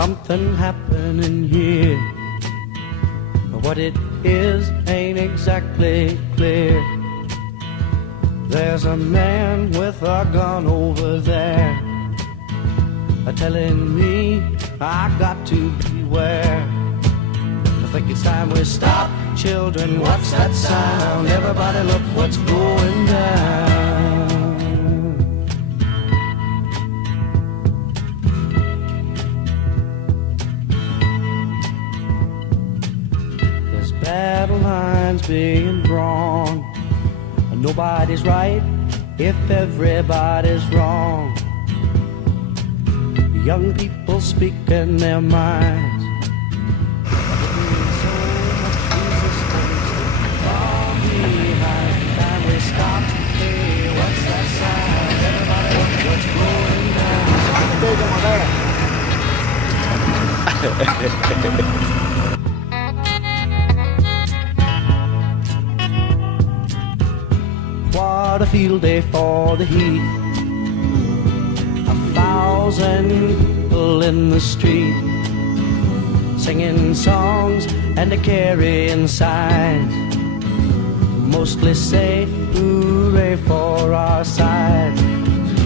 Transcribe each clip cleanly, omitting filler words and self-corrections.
something happening here. What it is ain't exactly clear. There's a man with a gun over there, telling me I got to beware. I think it's time we stop. Children, what's that sound? Everybody look what's going down. There's battle lines being drawn. Nobody's right if everybody's wrong. Young people speaking their minds. Stop. Hey, what's that sound? Everybody look what's going down. What a field day for the heat. 1,000 people in the street, singing songs and carrying signs. Mostly say hooray for our side.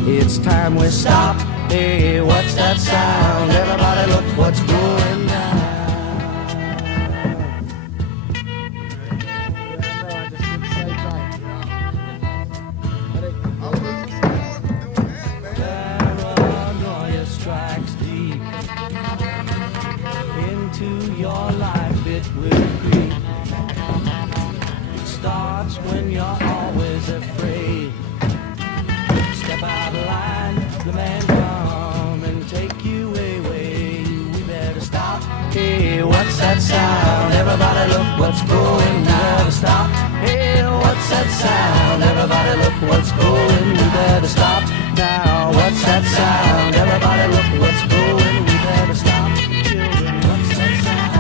It's time we stop. Hey, what's that sound? Everybody look what's going down. Paranoia strikes deep into your life. It will creep. Starts when you're always afraid. Step out of line, the man come and take you away. We better stop. Hey, what's that sound? Everybody look what's going. We better stop. Hey, what's that sound? Everybody look what's going. We better stop now. What's that sound? Everybody look what's going. We better stop. Children, what's that sound?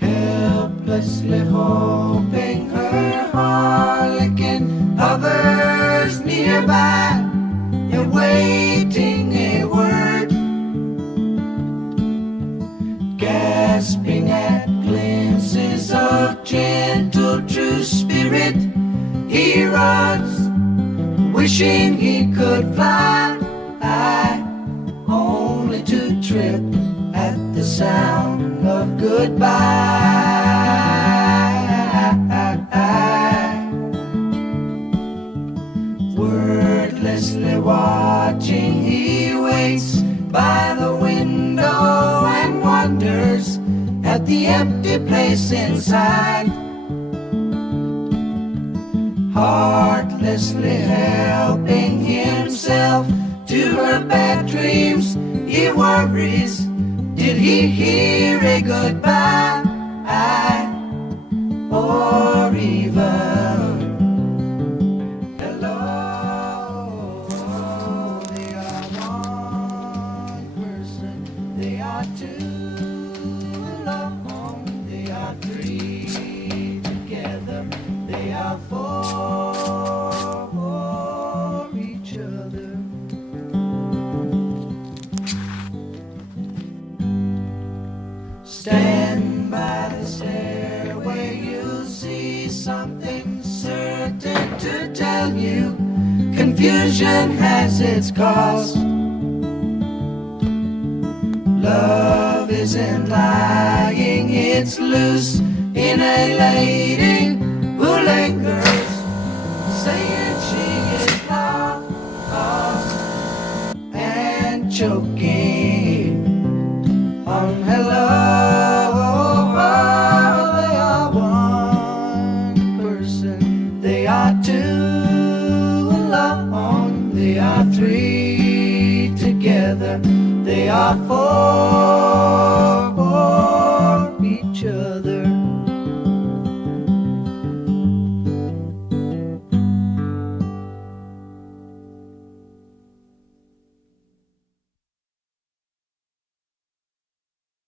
Helplessly hoping her harlequin hovers nearby, awaiting a word, gasping at glimpses of gentle true spirit. He runs, wishing he could fly, only to trip at the sound of goodbye. Wordlessly watching, he waits by the window and wonders at the empty place inside. Heartlessly helping himself to her bad dreams, he worries, did he hear a goodbye? Or even hello? They are one person, they are two alone, they are three together, they are four for each other. Stand by the stairway, you'll see something certain to tell you. Confusion has its cost. Love isn't lying, it's loose in a lady who lingers, saying she is lost and choking on hello. They are one person, they are two alone, they are three together, they are four